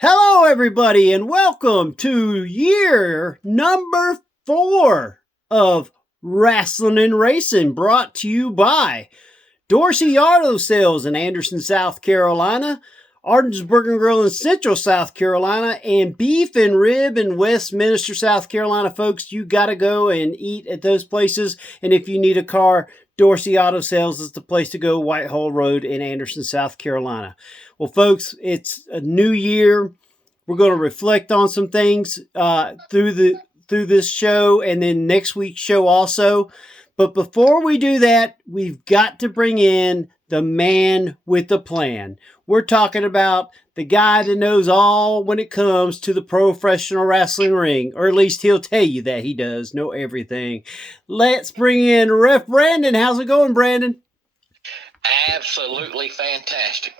Hello, everybody, and welcome to year number 4 of Rasslin and Racin, brought to you by Dorsey Auto Sales in Anderson, South Carolina, Arden's Burger and Grill in Central South Carolina, and Beef and Rib in Westminster, South Carolina. Folks, you got to go and eat at those places, and if you need a car, Dorsey Auto Sales is the place to go, Whitehall Road in Anderson, South Carolina. Well, folks, it's a new year. We're going to reflect on some things through this show, and then next week's show also. But before we do that, we've got to bring in the man with the plan. We're talking about the guy that knows all when it comes to the professional wrestling ring, or at least he'll tell you that he does know everything. Let's bring in Ref Brandon. How's it going, Brandon? Absolutely fantastic.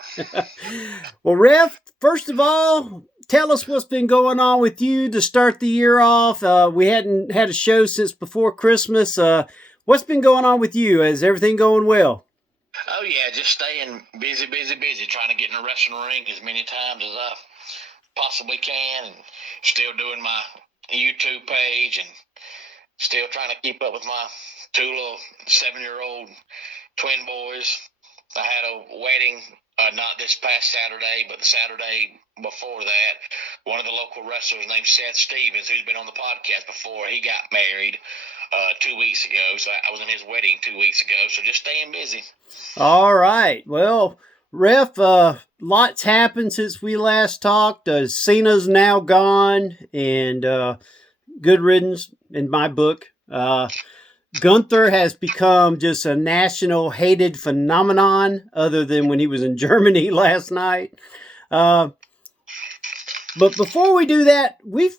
Well, Ref, first of all, tell us what's been going on with you to start the year off. We hadn't had a show since before Christmas. What's been going on with you? Is everything going well? Oh, yeah, just staying busy, trying to get in the wrestling ring as many times as I possibly can, and still doing my YouTube page and still trying to keep up with my two little 7-year-old twin boys. I had a wedding, not this past Saturday, but the Saturday before that. One of the local wrestlers named Seth Stevens, who's been on the podcast before, he got married 2 weeks ago. So I was in his wedding 2 weeks ago. So just staying busy. All right. Well, Ref, lots happened since we last talked. Cena's now gone, and good riddance in my book. Gunther has become just a national hated phenomenon, other than when he was in Germany last night. But before we do that, we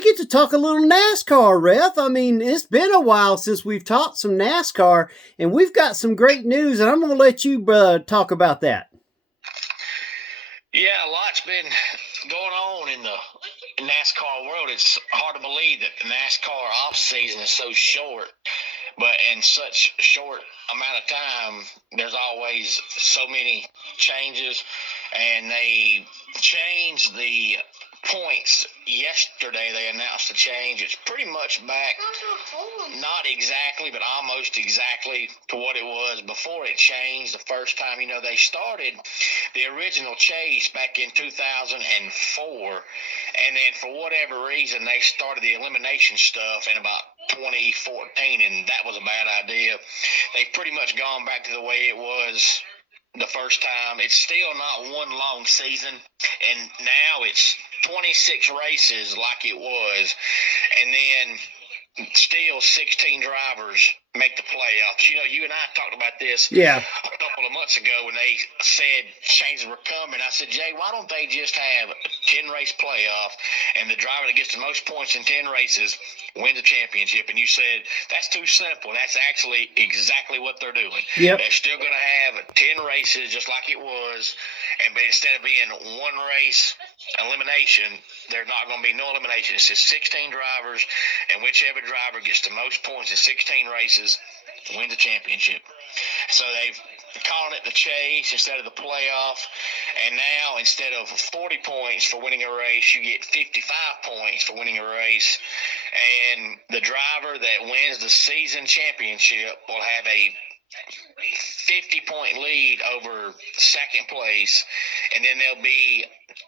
get to talk a little NASCAR, Ref. I mean, it's been a while since we've talked some NASCAR, and we've got some great news, and I'm going to let you talk about that. Yeah, a lot's been going on in the NASCAR world. It's hard to believe that the NASCAR off season is so short, but in such a short amount of time, there's always so many changes, and they changed the points yesterday. They announced the change. It's pretty much back, not exactly, but almost exactly to what it was before it changed the first time. They started the original chase back in 2004, and then for whatever reason they started the elimination stuff in about 2014, and that was a bad idea. They've pretty much gone back to the way it was the first time. It's still not one long season, and now it's 26 races like it was, and then still 16 drivers make the playoffs. You and I talked about this a couple of months ago when they said changes were coming. I said, Jay, why don't they just have a 10-race playoff, and the driver that gets the most points in 10 races wins the championship? And you said, that's too simple. That's actually exactly what they're doing. Yep. They're still going to have 10 races just like it was, but instead of being one race elimination, there's not going to be no elimination. It's just 16 drivers, and whichever driver gets the most points in 16 races wins the championship. So they've calling it the chase instead of the playoff, and now instead of 40 points for winning a race, you get 55 points for winning a race, and the driver that wins the season championship will have a 50-point lead over second place, and then there'll be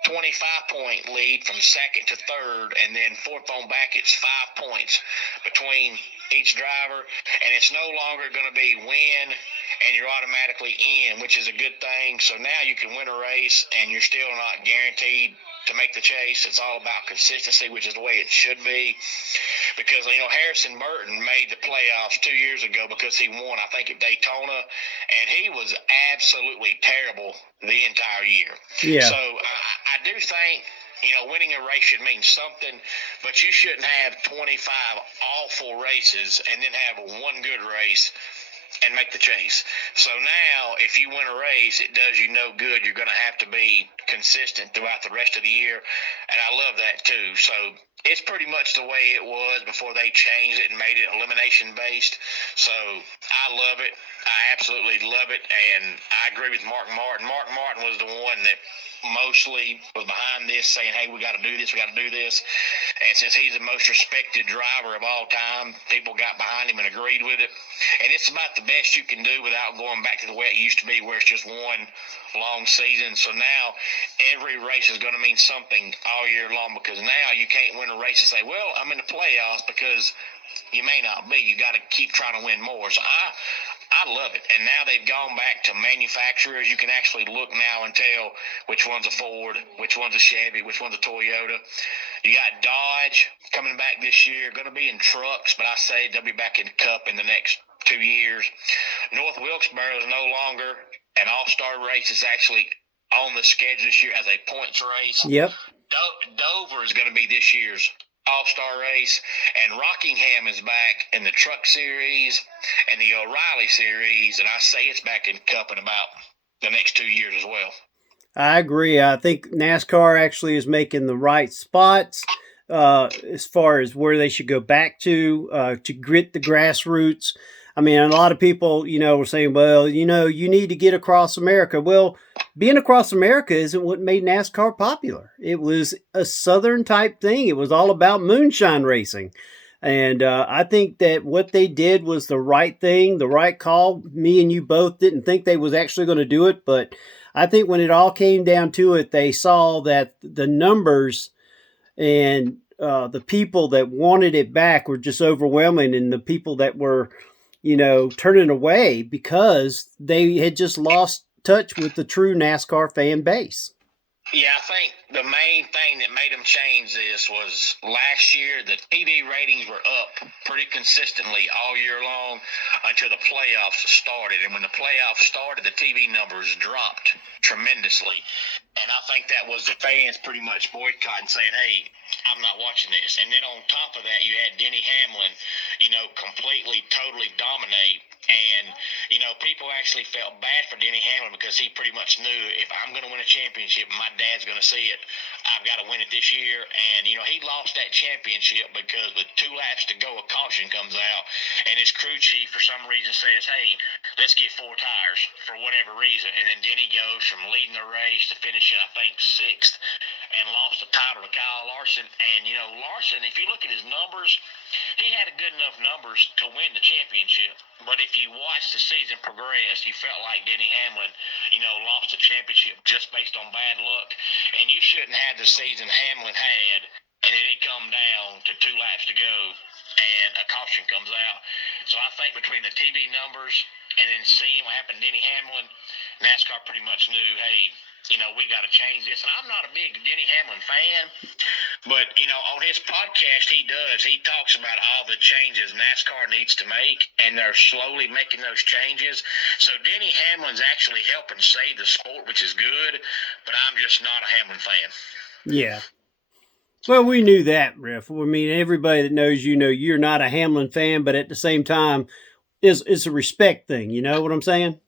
25-point lead from second to third, and then fourth on back, it's 5 points between each driver, and it's no longer going to be win and you're automatically in, which is a good thing. So now you can win a race and you're still not guaranteed to make the chase. It's all about consistency, which is the way it should be. Because, Harrison Burton made the playoffs 2 years ago because he won, I think, at Daytona, and he was absolutely terrible the entire year. Yeah. So I do think, winning a race should mean something, but you shouldn't have 25 awful races and then have one good race and make the chase. So now, if you win a race, it does you no good. You're going to have to be consistent throughout the rest of the year, and I love that too. So it's pretty much the way it was before they changed it and made it elimination-based. So I love it. I absolutely love it, and I agree with Mark Martin. Mark Martin was the one that mostly was behind this, saying, hey, we got to do this, we got to do this. And since he's the most respected driver of all time, people got behind him and agreed with it. And it's about the best you can do without going back to the way it used to be, where it's just one long season. So now every race is going to mean something all year long, because now you can't win a race and say, well, I'm in the playoffs, because you may not be. You got to keep trying to win more. So I love it. And now they've gone back to manufacturers. You can actually look now and tell which one's a Ford, which one's a Chevy, which one's a Toyota. You got Dodge coming back this year, going to be in trucks, but I say they'll be back in Cup in the next 2 years. North Wilkesboro is no longer an all-star race. It's actually on the schedule this year as a points race. Yep. Dover is going to be this year's all-star race, and Rockingham is back in the Truck Series and the O'Reilly Series, and I say it's back in Cup in about the next 2 years as well. I agree. I think NASCAR actually is making the right spots as far as where they should go back to grit the grassroots. I mean, a lot of people, were saying, well, you need to get across America. Well, being across America isn't what made NASCAR popular. It was a Southern type thing. It was all about moonshine racing. And I think that what they did was the right thing, the right call. Me and you both didn't think they was actually going to do it, but I think when it all came down to it, they saw that the numbers and the people that wanted it back were just overwhelming, and the people that were, turning away because they had just lost touch with the true NASCAR fan base. Yeah, I think the main thing that made them change this was last year the TV ratings were up pretty consistently all year long until the playoffs started. And when the playoffs started, the TV numbers dropped tremendously. And I think that was the fans pretty much boycotting, saying, hey, I'm not watching this. And then on top of that, you had Denny Hamlin, completely, totally dominate. And, people actually felt bad for Denny Hamlin because he pretty much knew, if I'm going to win a championship, my dad's going to see it, I've got to win it this year. And, he lost that championship because with 2 laps to go, a caution comes out, and his crew chief for some reason says, hey, let's get 4 tires for whatever reason. And then Denny goes from leading the race to finishing, I think, 6th, and lost the title to Kyle Larson. And, Larson, if you look at his numbers, he had a good enough numbers to win the championship. But if you watch the season progress, you felt like Denny Hamlin, lost the championship just based on bad luck. And you shouldn't have the season Hamlin had, and then it come down to 2 laps to go, and a caution comes out. So I think between the TV numbers and then seeing what happened to Denny Hamlin, NASCAR pretty much knew, hey, we got to change this. And I'm not a big Denny Hamlin fan, but, on his podcast, he talks about all the changes NASCAR needs to make, and they're slowly making those changes. So Denny Hamlin's actually helping save the sport, which is good, but I'm just not a Hamlin fan. Yeah. Well, we knew that, Riff. I mean, everybody that knows you're not a Hamlin fan, but at the same time, it's a respect thing. You know what I'm saying?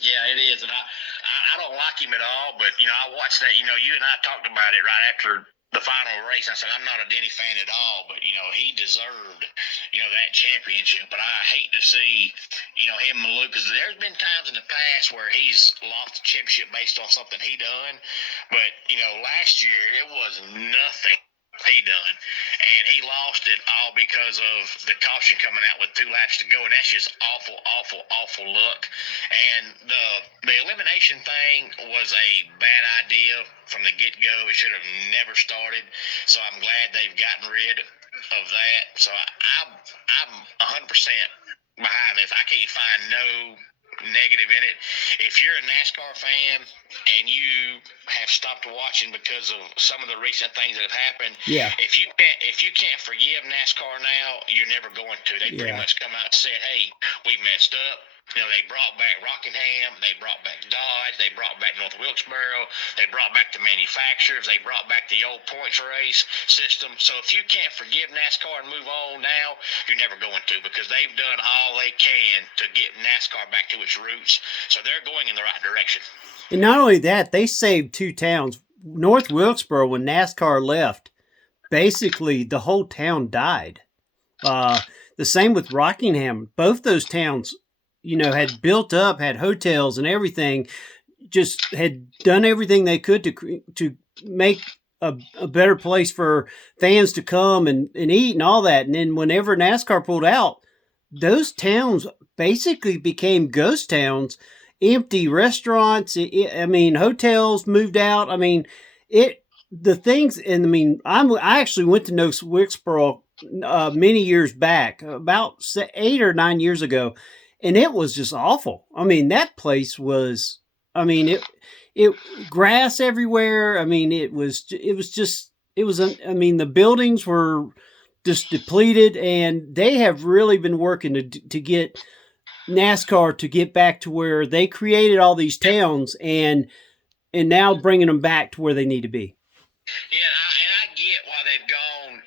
Yeah, it is. And I don't like him at all, but, I watched that. You and I talked about it right after the final race. I said, I'm not a Denny fan at all, but, he deserved, that championship. But I hate to see, him lose, because there's been times in the past where he's lost the championship based on something he done. But, last year it was nothing he done, and he lost it all because of the caution coming out with 2 laps to go, and that's just awful luck. And the elimination thing was a bad idea from the get-go. It should have never started, so I'm glad they've gotten rid of that. So I'm 100% behind this. I can't find no negative in it. If you're a NASCAR fan and you have stopped watching because of some of the recent things that have happened, if you can't forgive NASCAR now, you're never going to. They pretty much come out and said, hey, we messed up. They brought back Rockingham, they brought back Dodge, they brought back North Wilkesboro, they brought back the manufacturers, they brought back the old points race system. So if you can't forgive NASCAR and move on now, you're never going to, because they've done all they can to get NASCAR back to its roots. So they're going in the right direction. And not only that, they saved 2 towns. North Wilkesboro, when NASCAR left, basically the whole town died. The same with Rockingham. Both those towns had built up, had hotels and everything, just had done everything they could to make a better place for fans to come and eat and all that. And then whenever NASCAR pulled out, those towns basically became ghost towns, empty restaurants. I mean, hotels moved out. I mean, the things, and I mean, I actually went to know Wilkesboro many years back, about 8 or 9 years ago, and it was just awful. I mean, that place was. I mean, it grass everywhere. I mean, it was just it was. I mean, the buildings were just depleted, and they have really been working to get NASCAR to get back to where they created all these towns and now bringing them back to where they need to be. Yeah, and I get why they've gone,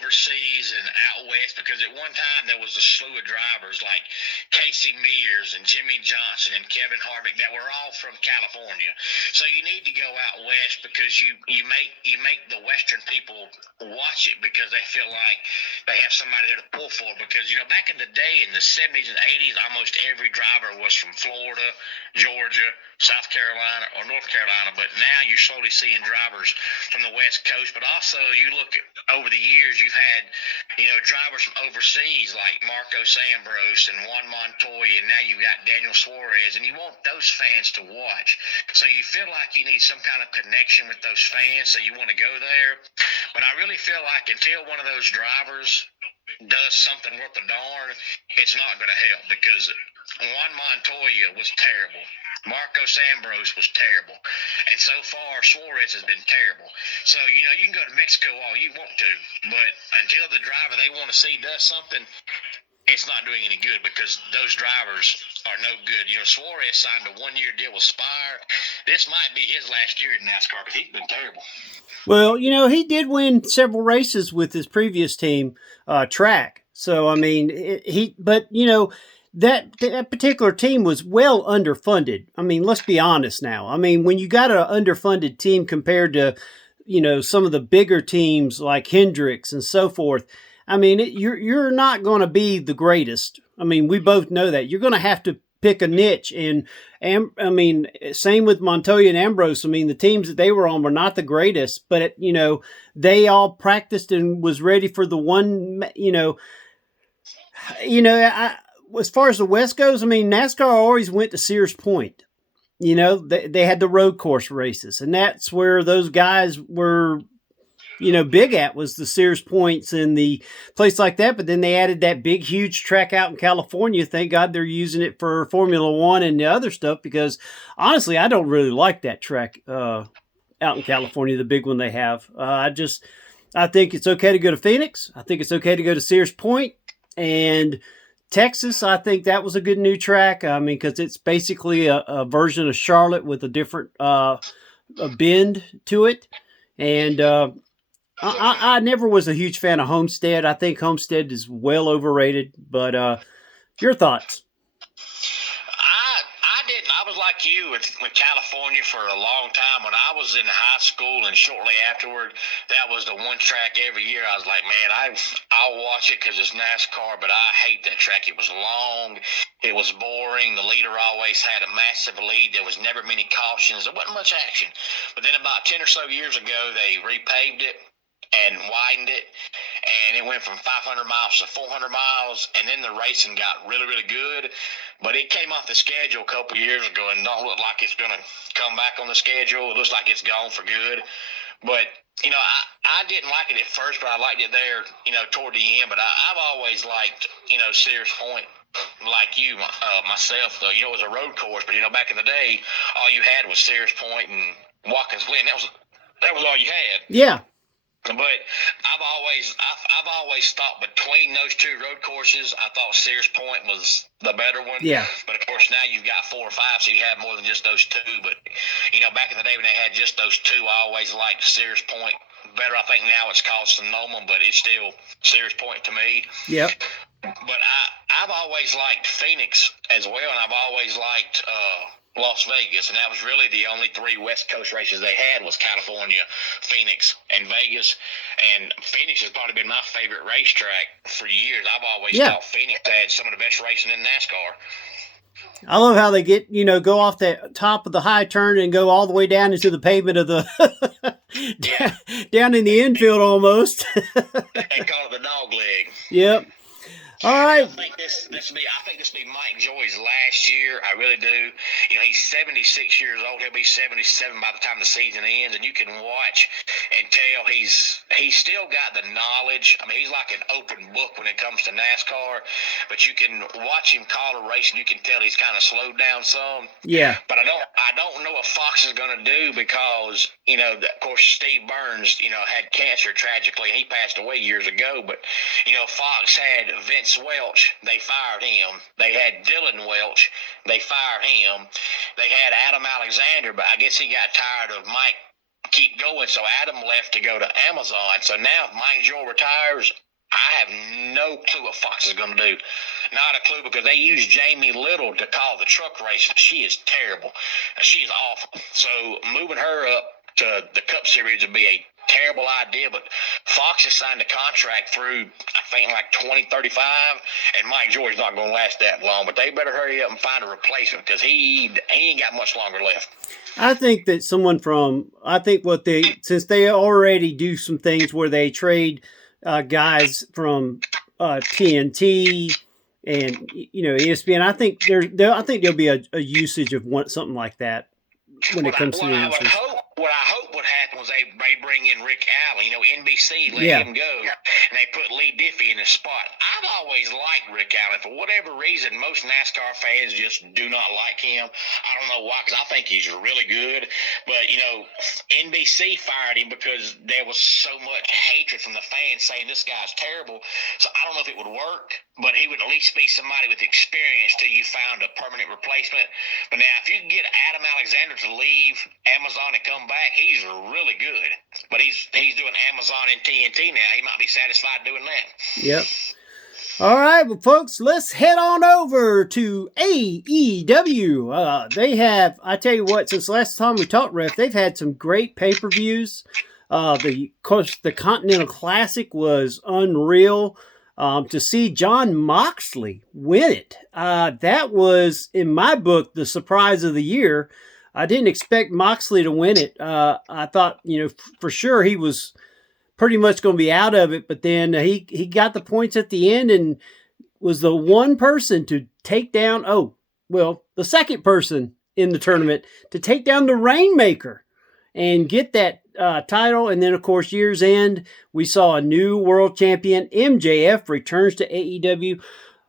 overseas and out west, because at one time there was a slew of drivers like Casey Mears and Jimmy Johnson and Kevin Harvick that were all from California. So you need to go out west because you make the Western people watch it because they feel like they have somebody there to pull for. Because back in the day in the 70s and 80s, almost every driver was from Florida, Georgia, South Carolina, or North Carolina. But now you're slowly seeing drivers from the West Coast. But also you look at over the years, you've had, drivers from overseas like Marco Ambrose and Juan Montoya, and now you've got Daniel Suarez, and you want those fans to watch. So you feel like you need some kind of connection with those fans, so you want to go there. But I really feel like until one of those drivers does something worth a darn, it's not going to help, because Juan Montoya was terrible. Marco Ambrose was terrible. And so far, Suarez has been terrible. So, you can go to Mexico all you want to, but until the driver they want to see does something, it's not doing any good, because those drivers are no good. Suarez signed a one-year deal with Spire. This might be his last year in NASCAR because he's been terrible. Well, he did win several races with his previous team, Track. So, I mean, that particular team was well underfunded. I mean, let's be honest now. I mean, when you got an underfunded team compared to, some of the bigger teams like Hendricks and so forth, I mean, you're not going to be the greatest. I mean, we both know that. You're going to have to pick a niche. And I mean, same with Montoya and Ambrose. I mean, the teams that they were on were not the greatest, but, they all practiced and was ready for the one, as far as the West goes, I mean, NASCAR always went to Sears Point. They had the road course races, and that's where those guys were, big at, was the Sears Points and the place like that. But then they added that big, huge track out in California. Thank God they're using it for Formula One and the other stuff, because honestly, I don't really like that track out in California, the big one they have. I think it's okay to go to Phoenix. I think it's okay to go to Sears Point. And Texas, I think that was a good new track. I mean, because it's basically a version of Charlotte with a different a bend to it. And I never was a huge fan of Homestead. I think Homestead is well overrated. But your thoughts? I didn't. I was like you with California for a long time. When I was in high school and shortly afterward, that was the one track every year. I was like, man, I'll watch it because it's NASCAR, but I hate that track. It was long. It was boring. The leader always had a massive lead. There was never many cautions. There wasn't much action. But then about 10 or so years ago, they repaved it and widened it, and it went from 500 miles to 400 miles, and then the racing got really, really good. But it came off the schedule a couple years ago and don't look like it's going to come back on the schedule. It looks like it's gone for good. But, I didn't like it at first, but I liked it there, toward the end. But I've always liked, Sears Point, like you, myself, though. It was a road course, but, back in the day, all you had was Sears Point and Watkins Glen. That was all you had. Yeah. But I've always thought between those two road courses, I thought Sears Point was the better one. Yeah. But of course now you've got 4 or 5, so you have more than just those two. But back in the day when they had just those two, I always liked Sears Point better. I think now it's called Sonoma, but it's still Sears Point to me. Yep. But I've always liked Phoenix as well, and I've always liked Las Vegas, and that was really the only 3 West Coast races they had was California, Phoenix, and Vegas. And Phoenix has probably been my favorite racetrack for years. I've always thought Phoenix had some of the best racing in NASCAR. I love how they get, go off the top of the high turn and go all the way down into the pavement of the Yeah, down in the infield almost. they call it the dog leg. Yep. All And I right. think this be Mike Joy's last year. I really do. He's 76 years old. He'll be 77 by the time the season ends, and you can watch and tell he's still got the knowledge. I mean, he's like an open book when it comes to NASCAR. But you can watch him call a race, and you can tell he's kind of slowed down some. Yeah. But I don't know what Fox is going to do because of course Steve Burns had cancer tragically, and he passed away years ago. But Fox had Vince Welch, they fired him. They had Dylan Welch, they fired him. They had Adam Alexander, but I guess he got tired of Mike keep going, so Adam left to go to Amazon. So now if Mike Joy retires, I have no clue what Fox is going to do. Not a clue, because they used Jamie Little to call the truck race. She is terrible. She is awful. So moving her up to the Cup Series would be a terrible idea, but Fox has signed a contract through, I think, like 2035, and Mike Joy's not going to last that long, but they better hurry up and find a replacement because he ain't got much longer left. I think that since they already do some things where they trade guys from TNT and ESPN, I think there'll be a usage of something like that when it comes to the answers. What I hope would happen was they bring in Rick Allen. NBC let him go, and they put Lee Diffie in his spot. I've always liked Rick Allen. For whatever reason, most NASCAR fans just do not like him. I don't know why, because I think he's really good. But, NBC fired him because there was so much hatred from the fans saying this guy's terrible. So I don't know if it would work, but he would at least be somebody with experience till you found a permanent replacement. But now, if you can get Adam Alexander to leave Amazon and come back, he's really good. But he's doing Amazon and TNT now. He might be satisfied doing that. Yep. All right, well, folks, let's head on over to AEW. They have, I tell you what, since last time we talked, Ref, they've had some great pay-per-views. Of course, the Continental Classic was unreal. To see Jon Moxley win it, that was, in my book, the surprise of the year. I didn't expect Moxley to win it. I thought, for sure he was pretty much going to be out of it, but then he got the points at the end and was the one person to take down, the second person in the tournament to take down the Rainmaker and get that title. And then, of course, year's end, we saw a new world champion, MJF, returns to AEW.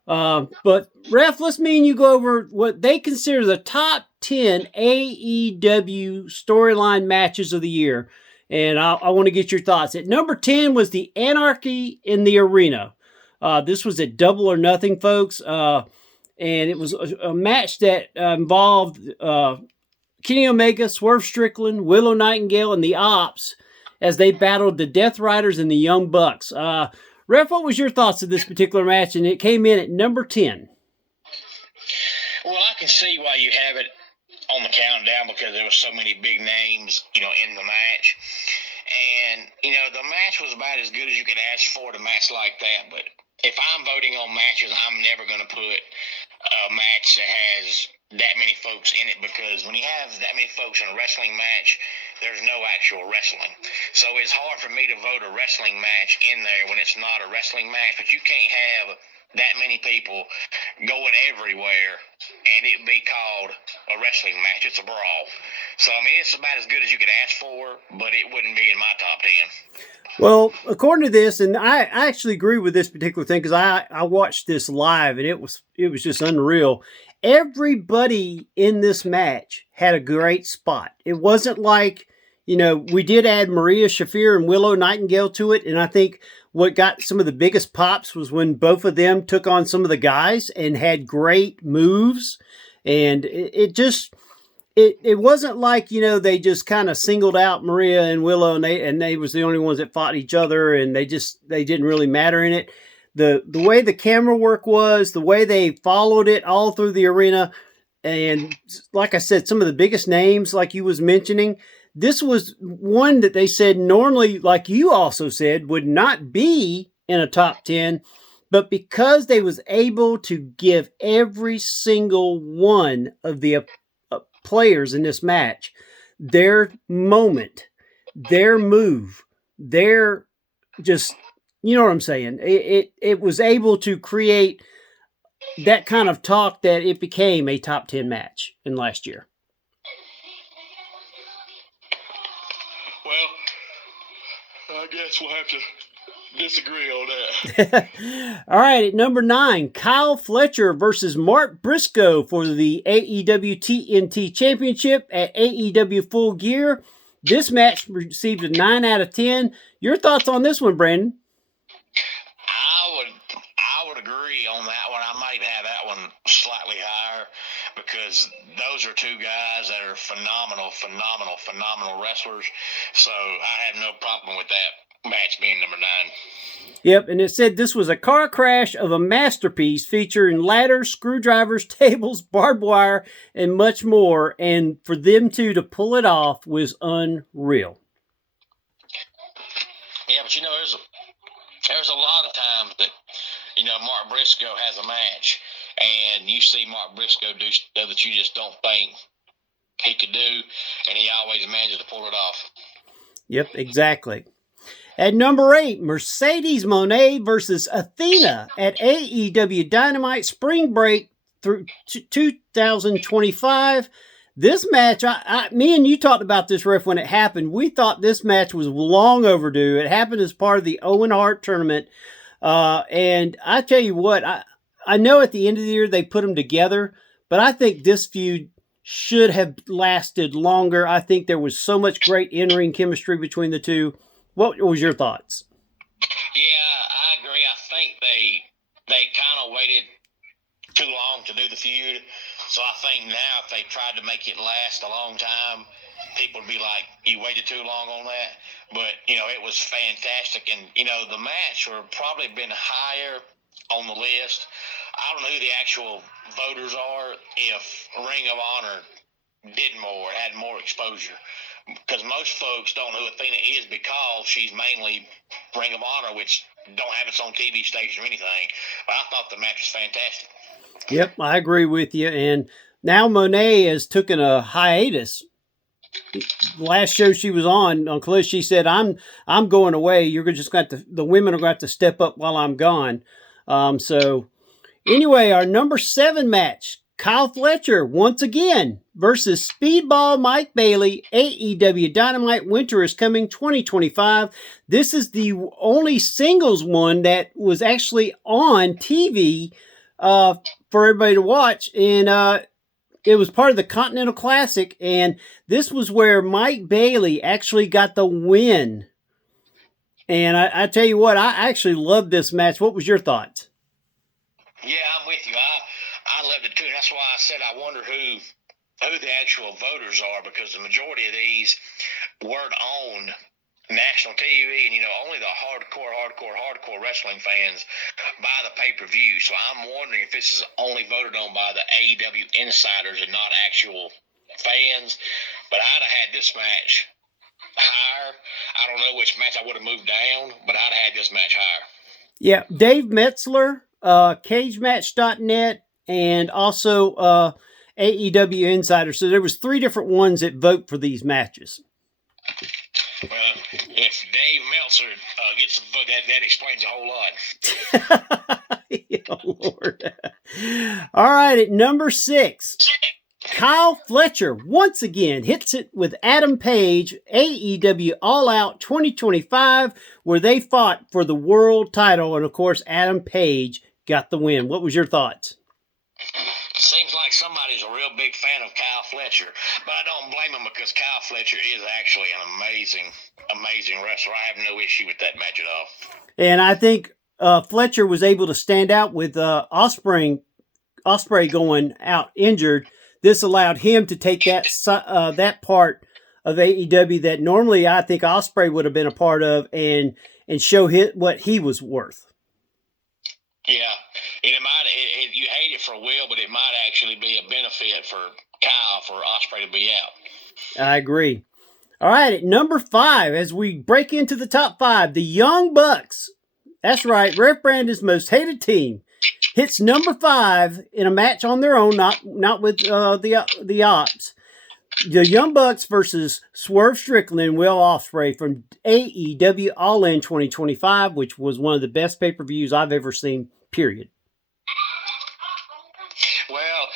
But, Ref, let's me and you go over what they consider the top 10 AEW storyline matches of the year. And I want to get your thoughts. At number 10 was the Anarchy in the Arena. This was at Double or Nothing, folks. And it was a match that involved Kenny Omega, Swerve Strickland, Willow Nightingale, and the Ops as they battled the Death Riders and the Young Bucks. Ref, what was your thoughts of this particular match? And it came in at number 10. Well, I can see why you have it on the countdown because there were so many big names, in the match. And, the match was about as good as you could ask for, a match like that. But if I'm voting on matches, I'm never going to put a match that has that many folks in it, because when you have that many folks in a wrestling match, there's no actual wrestling. So it's hard for me to vote a wrestling match in there when it's not a wrestling match. But you can't have that many people going everywhere and it be called a wrestling match. It's a brawl. So, it's about as good as you could ask for, but it wouldn't be in my top 10. Well, according to this, and I actually agree with this particular thing because I watched this live and it was just unreal. Everybody in this match had a great spot. It wasn't like, we did add Maria Shafir and Willow Nightingale to it, and I think what got some of the biggest pops was when both of them took on some of the guys and had great moves. And it wasn't like, they just kind of singled out Maria and Willow and they was the only ones that fought each other and they didn't really matter in it. The way the camera work was, the way they followed it all through the arena. And like I said, some of the biggest names, like you was mentioning, this was one that they said normally, like you also said, would not be in a top 10. But because they was able to give every single one of the players in this match their moment, their move, their just, you know what I'm saying? It was able to create that kind of talk that it became a top 10 match in last year. Well, I guess we'll have to disagree on that. All right, at number 9, Kyle Fletcher versus Mark Briscoe for the AEW TNT Championship at AEW Full Gear. This match received a 9 out of 10. Your thoughts on this one, Brandon? I would agree on that one. I might have that one slightly higher because those are two guys that are phenomenal wrestlers. So I have no problem with that match being number 9. Yep, and it said this was a car crash of a masterpiece featuring ladders, screwdrivers, tables, barbed wire, and much more. And for them two to pull it off was unreal. Yeah, but there's a lot of times that Mark Briscoe has a match, and you see Mark Briscoe do stuff that you just don't think he could do, and he always manages to pull it off. Yep, exactly. At number 8, Mercedes Moné versus Athena at AEW Dynamite Spring Break through 2025. This match, me and you talked about this, Ref, when it happened. We thought this match was long overdue. It happened as part of the Owen Hart tournament. And I tell you what, I know at the end of the year they put them together, but I think this feud should have lasted longer. I think there was so much great in-ring chemistry between the two. What was your thoughts? Yeah, I agree. I think they kind of waited too long to do the feud. So I think now if they tried to make it last a long time, people would be like, you waited too long on that. But, it was fantastic. And, the match would have probably been higher on the list. I don't know who the actual voters are if Ring of Honor did more, had more exposure. Because most folks don't know who Athena is because she's mainly Ring of Honor, which don't have its own TV station or anything. But I thought the match was fantastic. Yep, I agree with you. And now Monet has taken a hiatus. Last show she was on Cliff, she said, I'm going away. You're just going to the women are going to have to step up while I'm gone. So anyway, our number 7 match, Kyle Fletcher once again versus Speedball Mike Bailey. AEW Dynamite Winter is Coming 2025. This is the only singles one that was actually on TV for everybody to watch. And it was part of the Continental Classic. And this was where Mike Bailey actually got the win. And I tell you what, I actually loved this match. What was your thoughts? Yeah, I'm with you. I loved it too. And that's why I said I wonder who the actual voters are, because the majority of these weren't on national TV, and only the hardcore wrestling fans buy the pay-per-view. So I'm wondering if this is only voted on by the AEW insiders and not actual fans. But I'd have had this match higher. I don't know which match I would have moved down, but I'd have had this match higher. Yeah, Dave Metzler, CageMatch.net, and also AEW Insider. So there was 3 different ones that vote for these matches. Well, if Dave Meltzer gets a vote, that explains a whole lot. Oh, Lord. All right, at number 6, Kyle Fletcher once again hits it with Adam Page, AEW All Out 2025, where they fought for the world title. And, of course, Adam Page got the win. What was your thoughts? Seems like somebody's a real big fan of Kyle Fletcher, but I don't blame him because Kyle Fletcher is actually an amazing wrestler. I have no issue with that match at all. And I think Fletcher was able to stand out with Ospreay going out injured. This allowed him to take that part of AEW that normally I think Ospreay would have been a part of and show what he was worth. Yeah, and you hate it for Will, but it might actually be a benefit for Kyle for Ospreay to be out. I agree. All right, at number 5, as we break into the top 5, the Young Bucks That's right. Ref Brandon's most hated team hits number 5 in a match on their own, not with the Ops. The Young Bucks versus Swerve Strickland and Will Ospreay from AEW All In 2025, which was one of the best pay-per-views I've ever seen, period. Well,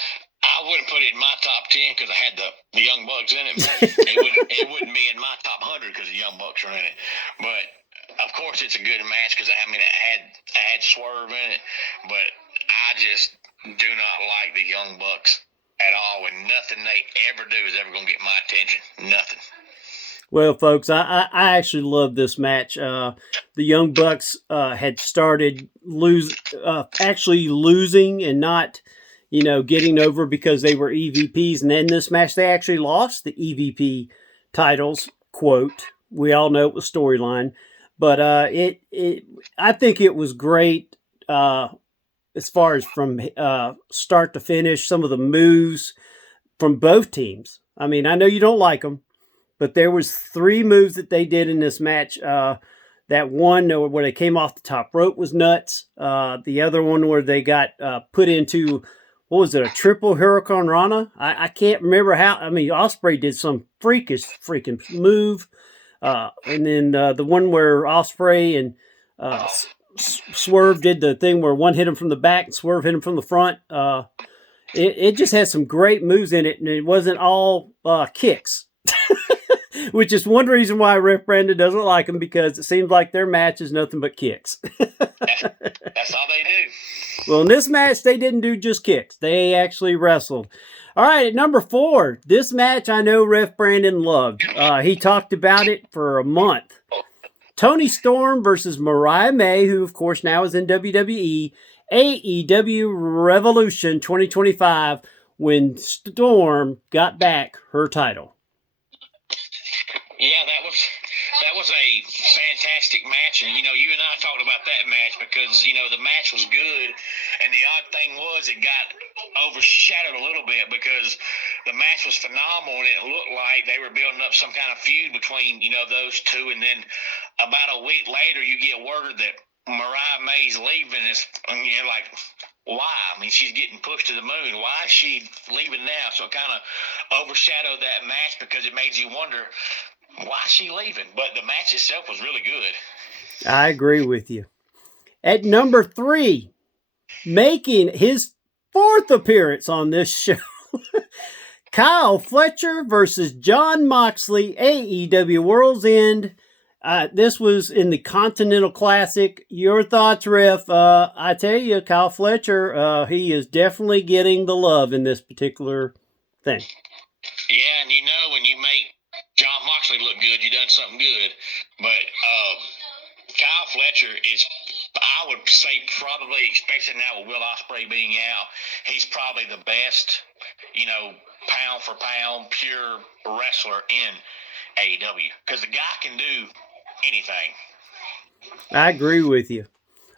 I wouldn't put it in my top 10 because I had the Young Bucks in it. It wouldn't be in my top 100 because the Young Bucks are in it. But of course, it's a good match because I had Swerve in it, but I just do not like the Young Bucks at all, and nothing they ever do is ever going to get my attention. Nothing. Well, folks, I actually love this match. The Young Bucks had started actually losing and not, getting over because they were EVPs. And in this match, they actually lost the EVP titles, quote. We all know it was storyline. But I think it was great as far as from start to finish, some of the moves from both teams. I mean, I know you don't like them, but there was 3 moves that they did in this match. That one where they came off the top rope was nuts. The other one where they got put into, what was it, a triple Hurricane Rana? I can't remember how. I mean, Ospreay did some freaking move. And then the one where Ospreay and Swerve did the thing where one hit him from the back and Swerve hit him from the front. It just had some great moves in it, and it wasn't all kicks. Which is one reason why Ref Brandon doesn't like them, because it seems like their match is nothing but kicks. That's all they do. Well, in this match, they didn't do just kicks. They actually wrestled. All right, at number 4, this match I know Ref Brandon loved. He talked about it for a month. Toni Storm versus Mariah May, who, of course, now is in WWE. AEW Revolution 2025, when Storm got back her title. Yeah, that was a fantastic match, and you and I talked about that match because the match was good, and the odd thing was it got overshadowed a little bit because the match was phenomenal, and it looked like they were building up some kind of feud between those two, and then about a week later you get word that Mariah May's leaving, and you're like, why? I mean, she's getting pushed to the moon. Why is she leaving now? So it kind of overshadowed that match because it made you wonder, why is she leaving? But the match itself was really good. I agree with you. At number 3, making his 4th appearance on this show, Kyle Fletcher versus Jon Moxley, AEW World's End. This was in the Continental Classic. Your thoughts, Ref? I tell you, Kyle Fletcher, he is definitely getting the love in this particular thing. Yeah, and when you make Jon Moxley look good, you done something good. But Kyle Fletcher is, I would say, probably, especially now with Will Ospreay being out, he's probably the best, pound for pound, pure wrestler in AEW. Because the guy can do anything. I agree with you.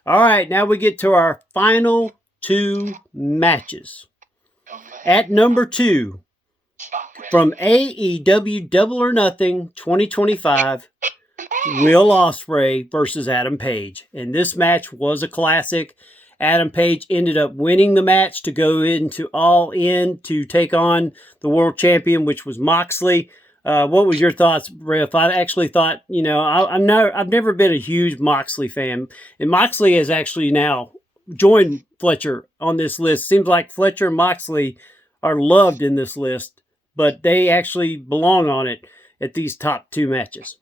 All right, now we get to our final 2 matches. At number 2, from AEW Double or Nothing 2025, Will Ospreay versus Adam Page. And this match was a classic. Adam Page ended up winning the match to go into All In to take on the world champion, which was Moxley. What was your thoughts, Ref? I actually thought, I've never been a huge Moxley fan. And Moxley has actually now joined Fletcher on this list. Seems like Fletcher and Moxley are loved in this list, but they actually belong on it at these top 2 matches.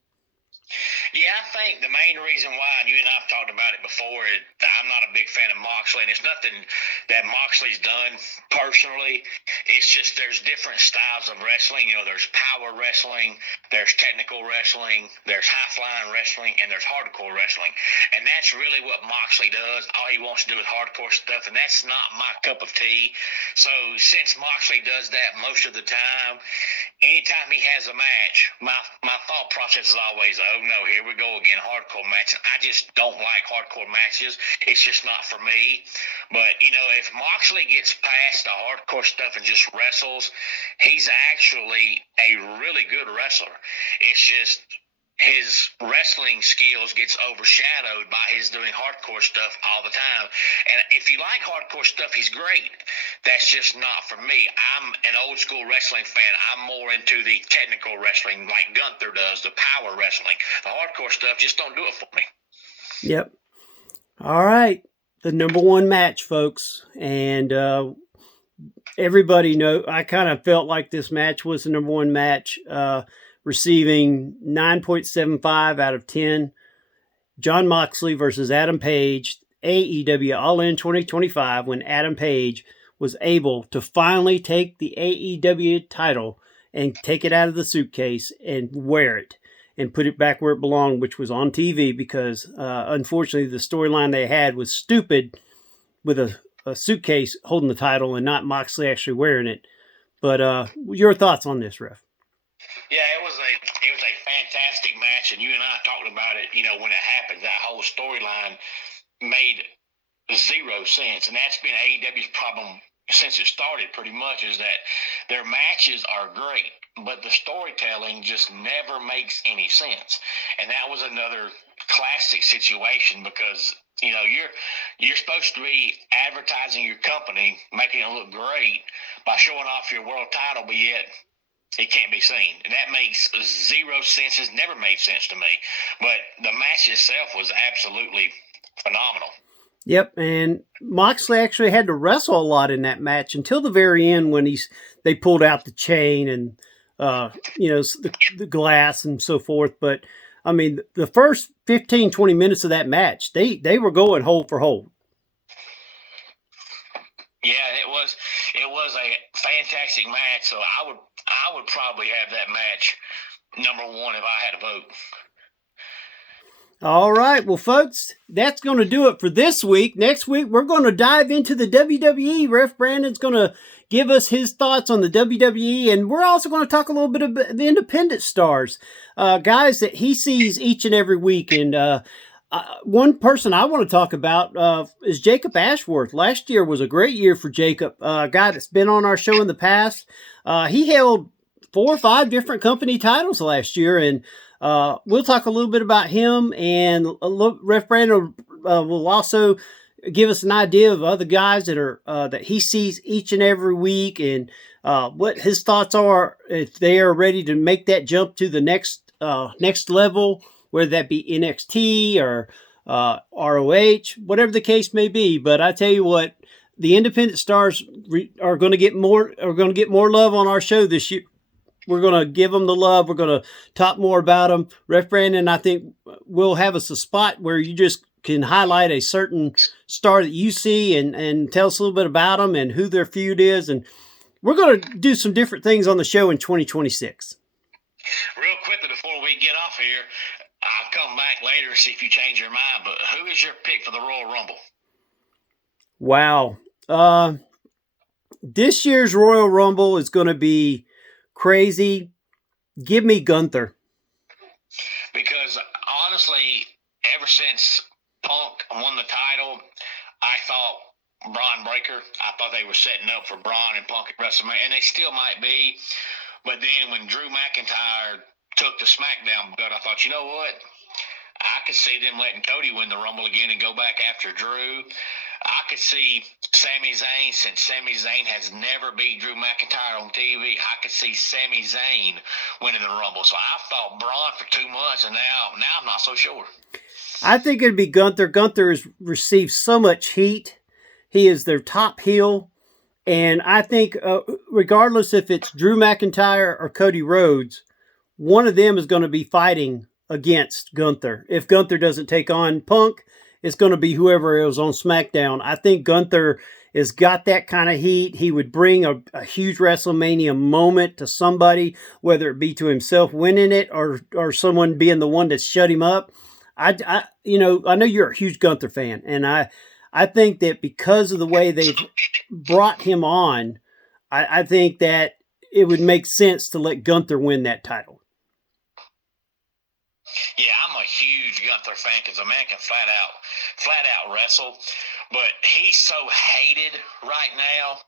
Yeah, I think the main reason why, and you and I have talked about it before, is I'm not a big fan of Moxley, and it's nothing that Moxley's done personally. It's just there's different styles of wrestling. There's power wrestling, there's technical wrestling, there's high-flying wrestling, and there's hardcore wrestling. And that's really what Moxley does. All he wants to do is hardcore stuff, and that's not my cup of tea. So since Moxley does that most of the time, anytime he has a match, my thought process is always, oh no, here we go again, hardcore match. I just don't like hardcore matches. It's just not for me. But, if Moxley gets past the hardcore stuff and just wrestles, he's actually a really good wrestler. It's just his wrestling skills gets overshadowed by his doing hardcore stuff all the time. And if you like hardcore stuff, he's great. That's just not for me. I'm an old school wrestling fan. I'm more into the technical wrestling like Gunther does, the power wrestling. The hardcore stuff just don't do it for me. Yep. All right. The number one match, folks. And everybody know I kind of felt like this match was the number one match, receiving 9.75 out of 10. Jon Moxley versus Adam Page, AEW All In 2025, when Adam Page was able to finally take the AEW title and take it out of the suitcase and wear it and put it back where it belonged, which was on TV, because unfortunately the storyline they had was stupid with a suitcase holding the title and not Moxley actually wearing it. But your thoughts on this, Ref? Yeah, it was a fantastic match, and you and I talked about it. When it happened, that whole storyline made zero sense, and that's been AEW's problem since it started. Pretty much is that their matches are great, but the storytelling just never makes any sense. And that was another classic situation because you're supposed to be advertising your company, making it look great by showing off your world title, but yet it can't be seen. And that makes zero sense. It's never made sense to me. But the match itself was absolutely phenomenal. Yep, and Moxley actually had to wrestle a lot in that match until the very end when they pulled out the chain and the glass and so forth. But I mean, the first 15, 20 minutes of that match, they were going hold for hold. Yeah, it was a fantastic match. So I would probably have that match number one if I had a vote. All right. Well, folks, that's going to do it for this week. Next week, we're going to dive into the WWE. Ref Brandon's going to give us his thoughts on the WWE, and we're also going to talk a little bit about the independent stars, guys that he sees each and every week. And one person I want to talk about is Jacob Ashworth. Last year was a great year for Jacob, a guy that's been on our show in the past. He held 4 or 5 different company titles last year, and we'll talk a little bit about him, and Ref Brandon will also give us an idea of other guys that are that he sees each and every week, and what his thoughts are if they are ready to make that jump to the next level, whether that be NXT or ROH, whatever the case may be. But I tell you what, the independent stars are going to get more love on our show this year. We're going to give them the love. We're going to talk more about them. Ref Brandon, I think we'll have us a spot where you just can highlight a certain star that you see and tell us a little bit about them and who their feud is. And we're going to do some different things on the show in 2026. Real quickly before we get off here, I'll come back later and see if you change your mind. But who is your pick for the Royal Rumble? Wow. This year's Royal Rumble is going to be crazy. Give me Gunther. Because honestly, ever since Punk won the title, I thought Braun Breaker, I thought they were setting up for Braun and Punk at WrestleMania, and they still might be. But then when Drew McIntyre took the SmackDown belt, I thought, you know what? I could see them letting Cody win the Rumble again and go back after Drew. I could see Sami Zayn, since Sami Zayn has never beat Drew McIntyre on TV, I could see Sami Zayn winning the Rumble. So I thought Braun for 2 months, and now I'm not so sure. I think it'd be Gunther. Gunther has received so much heat. He is their top heel. And I think regardless if it's Drew McIntyre or Cody Rhodes, one of them is going to be fighting against Gunther. If Gunther doesn't take on Punk, it's going to be whoever is on SmackDown. I think Gunther has got that kind of heat. He would bring a huge WrestleMania moment to somebody, whether it be to himself winning it or someone being the one that shut him up. I know you're a huge Gunther fan, and I think that because of the way they've brought him on, I think that it would make sense to let Gunther win that title. Yeah, I'm a huge Gunther fan because the man can flat out wrestle, but he's so hated right now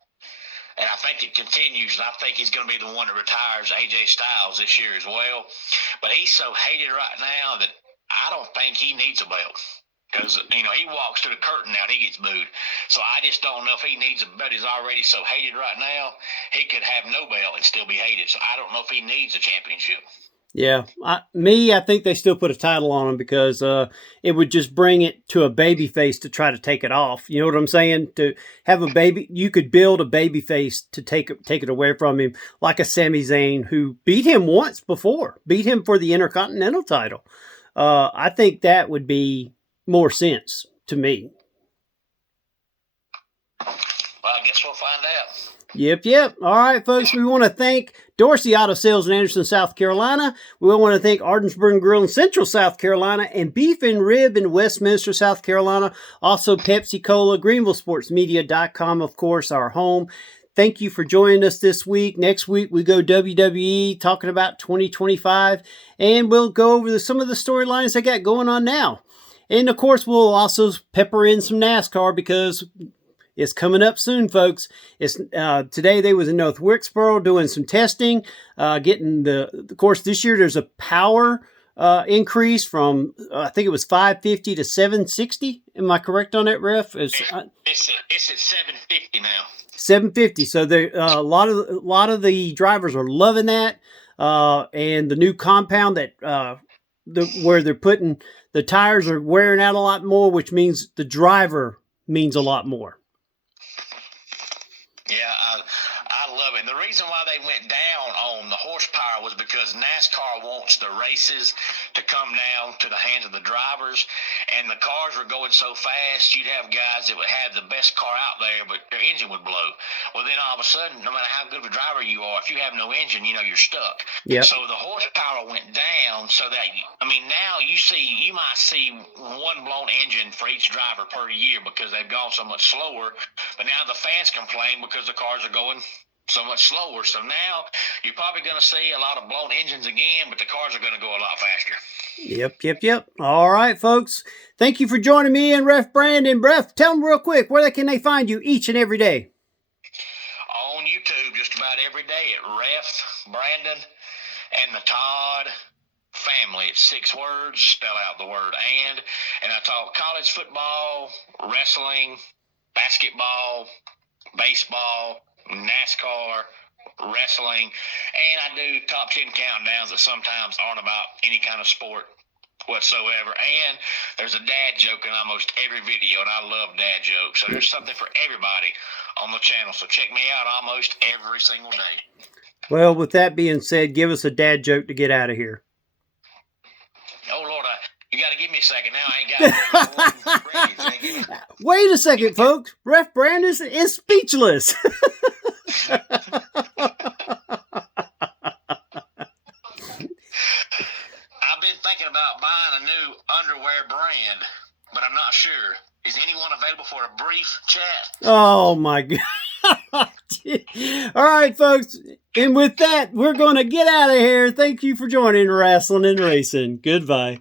and I think it continues. And I think he's going to be the one that retires AJ Styles this year as well. But he's so hated right now that I don't think he needs a belt. Because, he walks through the curtain now and he gets booed. So I just don't know if he needs a belt. He's already so hated right now, he could have no belt and still be hated. So I don't know if he needs a championship. Yeah, I think they still put a title on him because it would just bring it to a baby face to try to take it off. You know what I'm saying? To have a baby, you could build a baby face to take it away from him, like a Sami Zayn who beat him once before, beat him for the Intercontinental title. I think that would be more sense to me. Well, I guess we'll find out. Yep. All right, folks, we want to thank Dorsey Auto Sales in Anderson, South Carolina. We want to thank Ardensburg Grill in Central South Carolina and Beef and Rib in Westminster, South Carolina. Also, Pepsi Cola, GreenvilleSportsMedia.com, of course, our home. Thank you for joining us this week. Next week, we go WWE, talking about 2025, and we'll go over some of the storylines they got going on now. And, of course, we'll also pepper in some NASCAR because it's coming up soon, folks. It's today they was in North Wilkesboro doing some testing, getting of course, this year there's a power increase from, I think it was 550 to 760. Am I correct on that, Ref? It's at 750 now. 750. So there, a lot of the drivers are loving that, and the new compound that where they're putting the tires are wearing out a lot more, which means the driver means a lot more. Yeah, I love it. And the reason why they went down on the horsepower was because NASCAR wants the races to come down to the hands of the drivers, and the cars were going so fast, you'd have guys that would have the best car out there, but their engine would blow. Well, then all of a sudden, no matter how good of a driver you are, if you have no engine, you're stuck. Yep. So the horsepower went down so that, now you might see one blown engine for each driver per year because they've gone so much slower, but now the fans complain because the cars are going so much slower. So now you're probably going to see a lot of blown engines again, but the cars are going to go a lot faster. Yep. All right, folks. Thank you for joining me and Ref Brandon. Ref, tell them real quick, where can they find you each and every day? On YouTube, just about every day at Ref Brandon and the Todd family. It's 6 words, spell out the word and I talk college football, wrestling, basketball, baseball, NASCAR, wrestling, and I do top 10 countdowns that sometimes aren't about any kind of sport whatsoever. And there's a dad joke in almost every video, and I love dad jokes. So there's something for everybody on the channel. So check me out almost every single day. Well, with that being said, give us a dad joke to get out of here. Oh, Lord, you got to give me a second now. I ain't got it. Wait a second, folks. Ref Brandon is speechless. I've been thinking about buying a new underwear brand, but I'm not sure. Is anyone available for a brief chat? Oh, my God. All right, folks. And with that, we're going to get out of here. Thank you for joining Rasslin and Racin. Goodbye.